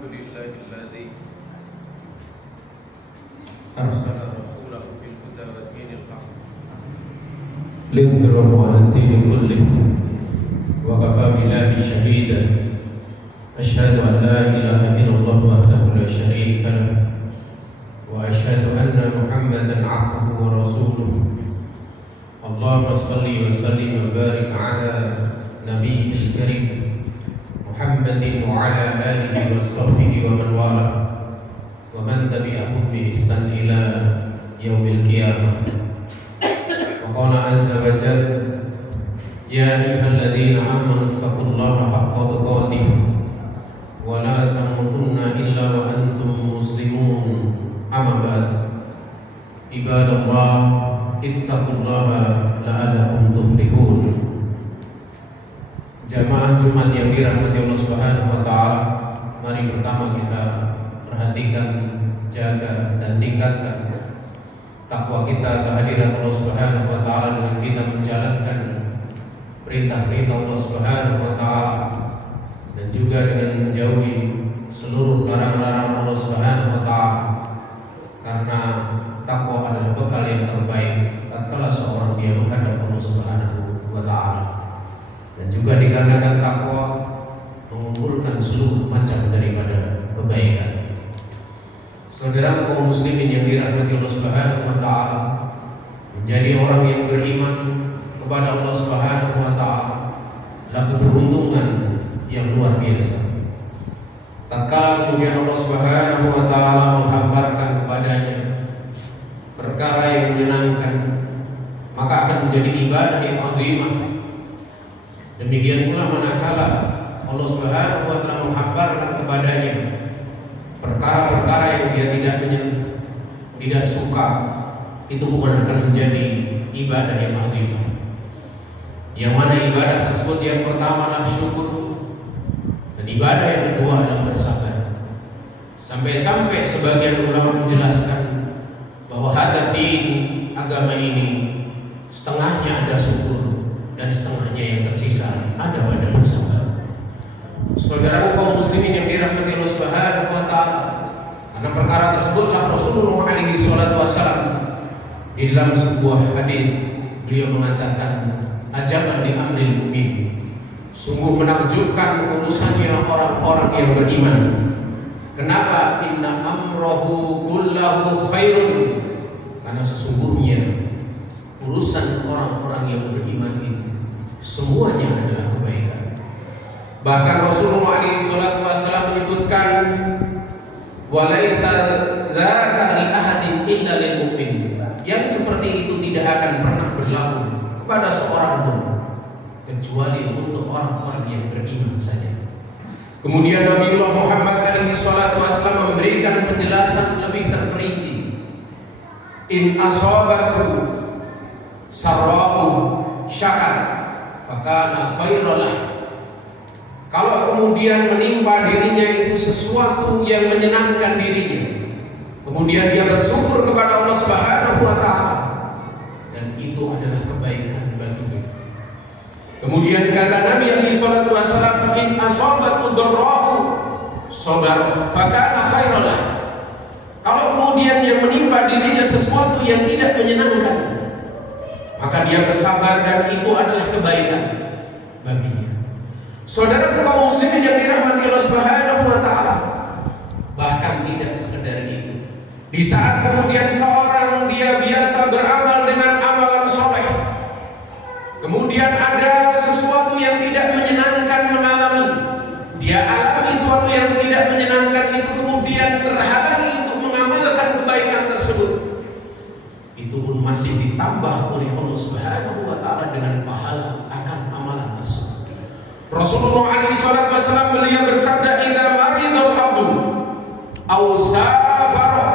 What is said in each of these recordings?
Alhamdulillahilladzi arsala rasulahu bil huda wa dinil haq lidhhirahu 'ala ad-dini kullihi wa kafa billahi shahidan. Asyhadu an la ilaha illallah wahdahu la syarika lahu wa asyhadu anna Muhammadan 'abduhu wa rasuluhu. Allahumma shalli wa sallim wa barik 'ala nabiyil karim Muhammadin wa ala alihi wa sahbihi wa man wala wa man tabi'ahum bi ihsan ila yaumil qiyamah. Wa qala azza wa jalla ya ayyuhalladzina amanu taqullaha haqqa tuqatih wa la tamutunna illa wa antum muslimun. Amma ba'd. Ibadallah, ittaqullaha la'allakum tuflihun. Jamaah Jumat yang dirahmati Allah Subhanahu wa taala, mari pertama kita perhatikan, jaga dan tingkatkan takwa kita kehadiran Allah Subhanahu wa taala dengan kita menjalankan perintah-perintah Allah Subhanahu wa taala dan juga dengan menjauhi seluruh larang-larang Allah Subhanahu wa taala. Karena takwa adalah bekal yang terbaik tatkala seorang dia menghadap Allah Subhanahu wa taala. Dan juga dikarenakan takwa mengumpulkan seluruh macam daripada kebaikan. Saudara kaum muslimin yang dirahmati Allah Subhanahu wa taala, menjadi orang yang beriman kepada Allah Subhanahu wa taala adalah keberuntungan yang luar biasa. Tatkala kemudian Allah Subhanahu wa taala menghamparkan kepadanya perkara yang menyenangkan, maka akan menjadi ibadah yang azimah. Demikian pula manakala Allah Subhanahu wa taala menghamparkan kepadanya perkara-perkara yang dia tidak suka, itu bukan akan menjadi ibadah yang azimah. Yang mana ibadah tersebut yang pertama adalah syukur, dan ibadah yang kedua adalah bersabar. Sampai-sampai sebagian ulama menjelaskan bahwa hadad din, agama ini, setengahnya ada syukur dan setengahnya yang tersisa ada pada bersabar. Saudaraku kaum muslimin yang dirahmati Allah Subhanahu wa taala, karena perkara tersebutlah Rasulullah alaihi salatu wasallam di dalam sebuah hadis beliau mengatakan, ajaban li amril mu'min, sungguh menakjubkan urusannya orang-orang yang beriman. Kenapa? Inna amrahu kullahu khairun, karena sesungguhnya urusan orang-orang yang beriman ini semuanya adalah kebaikan. Bahkan Rasulullah SAW menyebutkan, walaisa dzaka li ahadin illa lil mu'min, yang seperti itu tidak akan pernah berlaku kepada seorang pun kecuali untuk orang-orang yang beriman saja. Kemudian Nabiullah Muhammad SAW memberikan penjelasan lebih terperinci. In asabathu sarra'u syakar fakana khairalah. Kalau kemudian menimpa dirinya itu sesuatu yang menyenangkan dirinya, kemudian dia bersyukur kepada Allah Subhanahu wa taala, dan itu adalah kebaikan baginya. Kemudian kata Nabi alaihi salatu wasallam, in asabatu dharra'u sabar fakana khairalah. Kalau kemudian yang menimpa dirinya sesuatu yang tidak menyenangkan, maka dia bersabar dan itu adalah kebaikan baginya. Saudara kaum muslimin yang dirahmati Allah Subhanahu wa taala, bahkan tidak sekedar itu. Di saat kemudian seorang dia biasa beramal dengan amalan soleh, kemudian ada sesuatu yang tidak menyenangkan mengalami, dia alami sesuatu yang tidak menyenangkan itu, kemudian terhalangi untuk mengamalkan kebaikan tersebut, itu pun masih ditambah oleh Allah Subhanahu wa taala dengan pahala akan amalan tersebut. Rasulullah SAW beliau bersabda, idza maridul abdu aw safara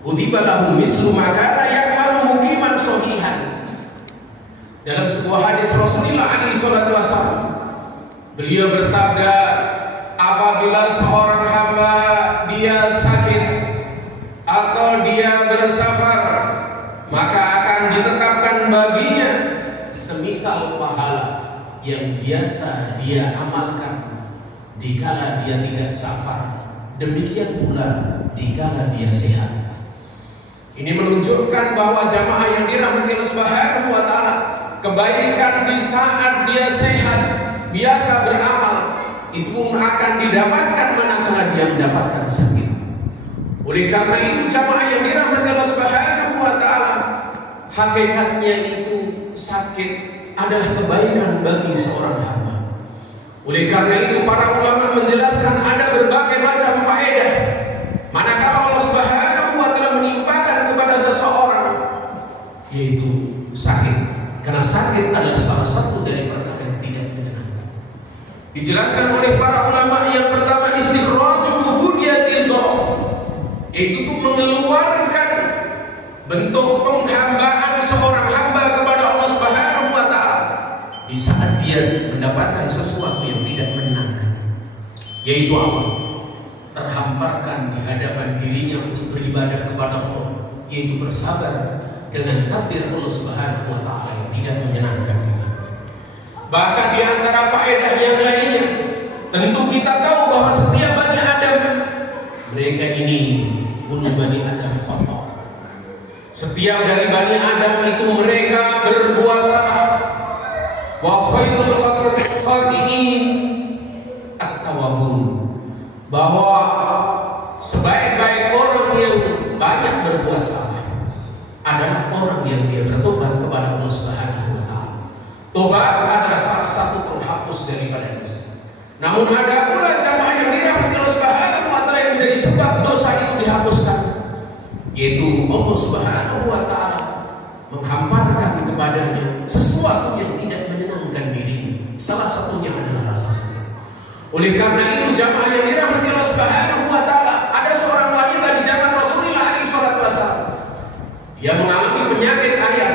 kutiba lahu mislu ma kana ya'malu muqiman sahihan. Dalam sebuah hadis Rasulullah SAW beliau bersabda, apabila seorang hamba dia sakit atau dia bersafar, maka akan ditetapkan baginya semisal pahala yang biasa dia amalkan dikala dia tidak safar, demikian pula dikala dia sehat. Ini menunjukkan bahwa jamaah yang dirahmati Allah Subhanahu wa taala, kebaikan di saat dia sehat, biasa beramal, itu pun akan didapatkan manakala dia mendapatkan sakit. Oleh karena itu jamaah yang dirahmati Allah Subhanahu wa taala, hakikatnya itu sakit adalah kebaikan bagi seorang hamba. Oleh karena itu para ulama menjelaskan ada berbagai macam faedah manakala Allah Subhanahu wa taala menimpakan kepada seseorang, yaitu sakit. Karena sakit adalah salah satu dari perkara yang tidak menyenangkan. Dijelaskan oleh para ulama, yang pertama istikhraju ubudiyatil dharar, yaitu mengeluarkan bentuk penghambaan seorang hamba kepada Allah Subhanahu wa taala di saat dia mendapatkan sesuatu yang tidak menyenangkan, yaitu apa? Terhamparkan di hadapan dirinya untuk beribadah kepada Allah, yaitu bersabar dengan takdir Allah Subhanahu wa taala yang tidak menyenangkan. Bahkan di antara faedah yang lainnya, tentu kita tahu bahwa setiap Bani Adam, mereka ini bulu Bani Adam kotor. Setiap dari Bani Adam itu mereka berbuat salah. Wa khairul khati'in at-tawwabun, bahwa sebaik-baik orang yang banyak berbuat salah adalah orang yang dia bertobat kepada Allah Subhanahu wa taala. Tobat adalah salah satu penghapus daripada dosa. Namun ada pula jamaah yang dirahmati Allah Subhanahu wa taala yang menjadi sebab dosa itu dihapuskan, yaitu Allah Subhanahu wa taala menghamparkan kepadanya sesuatu yang tidak menyenangkan dirinya. Salah satunya adalah rasa sakit. Oleh karena itu jamaah yang dirahmati Allah Subhanahu wa taala, ada seorang wanita di zaman Rasulullah SAW yang mengalami penyakit ayan,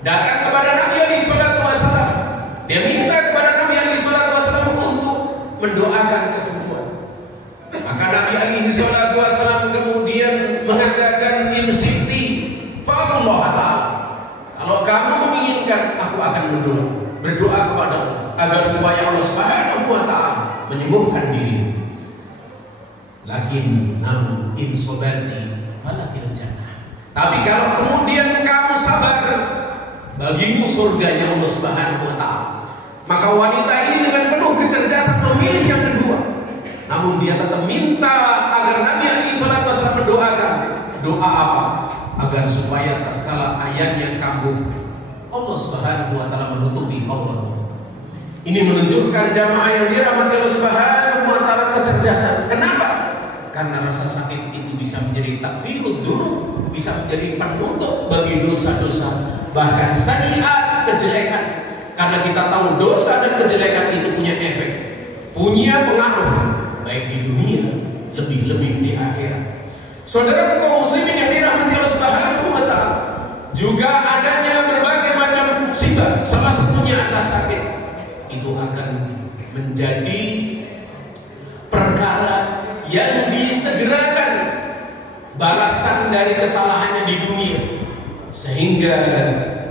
datang kepada Nabi SAW. Dia minta kepada Nabi SAW untuk mendoakan kesembuhan. Maka Nabi SAW kemudian mengatakan, in syi'ti fa'allah ta'ala, kalau kamu menginginkan, aku akan berdoa kepada Allah agar supaya Allah Subhanahu wa taala menyembuhkan diri. Namun in sobarti falakil jannah, tapi kalau kemudian kamu sabar, bagimu surganya Allah Subhanahu wa taala. Maka wanita ini dengan penuh kecerdasan memilih yang kedua. Namun dia tetap minta agar Nabi SAW mendoakan. Doa apa? Agar supaya tatkala ayatnya kambuh, Allah Subhanahu wa taala menutupi Allah. Ini menunjukkan jamaah yang dirahmati Allah Subhanahu wa taala kecerdasan. Kenapa? Karena rasa sakit itu bisa menjadi takfirud dzunub, bisa menjadi penutup bagi dosa-dosa, bahkan sayyi'at, kejelekan. Karena kita tahu dosa dan kejelekan itu punya efek, punya pengaruh baik di dunia, lebih-lebih di akhirat. Saudara kaum muslimin yang dirahmati Allah Subhanahu wa taala, juga adanya berbagai macam musibah, salah satunya adalah sakit. Itu akan menjadi perkara yang disegerakan balasan dari kesalahannya di dunia, sehingga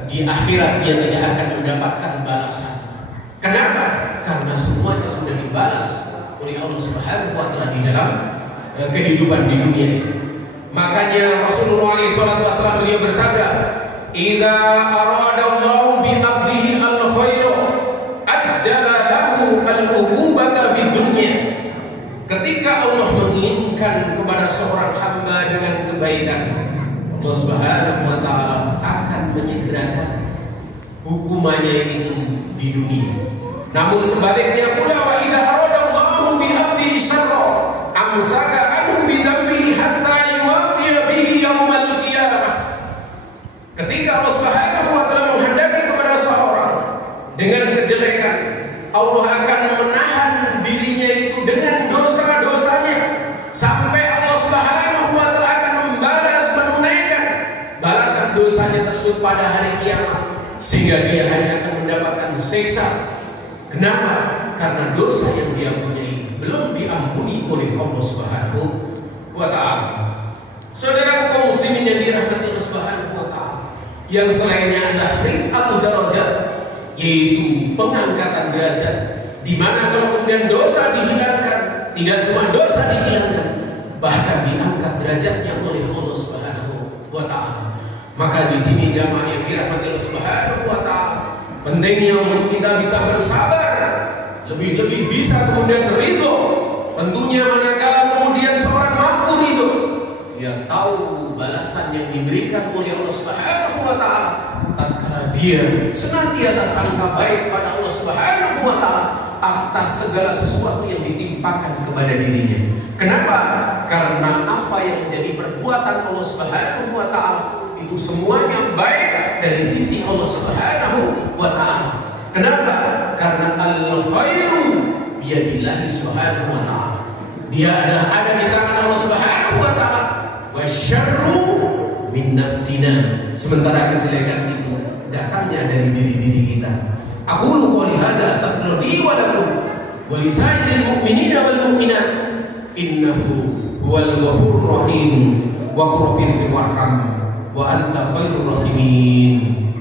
di akhirat dia tidak akan mendapatkan balasan. Kenapa? Karena semuanya sudah dibalas oleh Allah Subhanahu wa taala di dalam kehidupan di dunia. Makanya Rasulullah SAW beliau bersabda, "Idza aradallahu bi 'abdihi al-khairu ajjala lahu al-uqubata fid dunya." Ketika Allah menginginkan kepada seorang hamba dengan kebaikan, Allah Subhanahu wa taala akan menyegerakan hukumannya itu di dunia. Namun sebaliknya pula, wa idza aradallahu bi 'abdihi syarra amsaka anhu bi dhanbihi hatta yuwafiya bihi yaumal qiyamah. Ketika Allah Subhanahu wa taala menghendaki kepada seorang dengan kejelekan, Allah akan menahan dirinya itu dengan dosa-dosanya sampai Allah Subhanahu wa taala akan membalas, menunaikan balasan dosanya tersebut pada hari kiamat, sehingga dia hanya akan mendapatkan siksa. Kenapa? Karena dosa yang dia punyai belum diampuni oleh Allah Subhanahu wa taala. Saudara kaum muslimin yang dirahmati Allah Subhanahu wa taala, yang selainnya adalah rif'atul darajat, yaitu pengangkatan derajat. Di mana kalau kemudian dosa dihilangkan, tidak cuma dosa dihilangkan, bahkan diangkat derajatnya oleh Allah Subhanahu wa taala. Maka di sini jamaah yang dirahmati Allah Subhanahu wa taala, pentingnya untuk kita bisa bersabar, lebih-lebih bisa kemudian ridho. Tentunya manakala kemudian seorang mampu ridho, dia tahu balasan yang diberikan oleh Allah Subhanahu wa taala tatkala dia senantiasa sangka baik kepada Allah Subhanahu wa taala atas segala sesuatu yang ditimpakan kepada dirinya. Kenapa? Karena apa yang menjadi perbuatan Allah Subhanahu wa taala itu semuanya baik dari sisi Allah Subhanahu wa taala. Kenapa? Karena al-khairu biyadillahi subhanahu wa ta'ala. Dia adalah ada di tangan Allah Subhanahu wa ta'ala. Wa syarru min nafsina. Sementara kejelekan itu datangnya dari diri-diri kita. Aku qouli hadza astaghfiru li wa lakum wa li sa'iril mu'minina wal mu'minat innahu huwal ghafurur rahim wa qur birri warham wa anta khairur rahimin.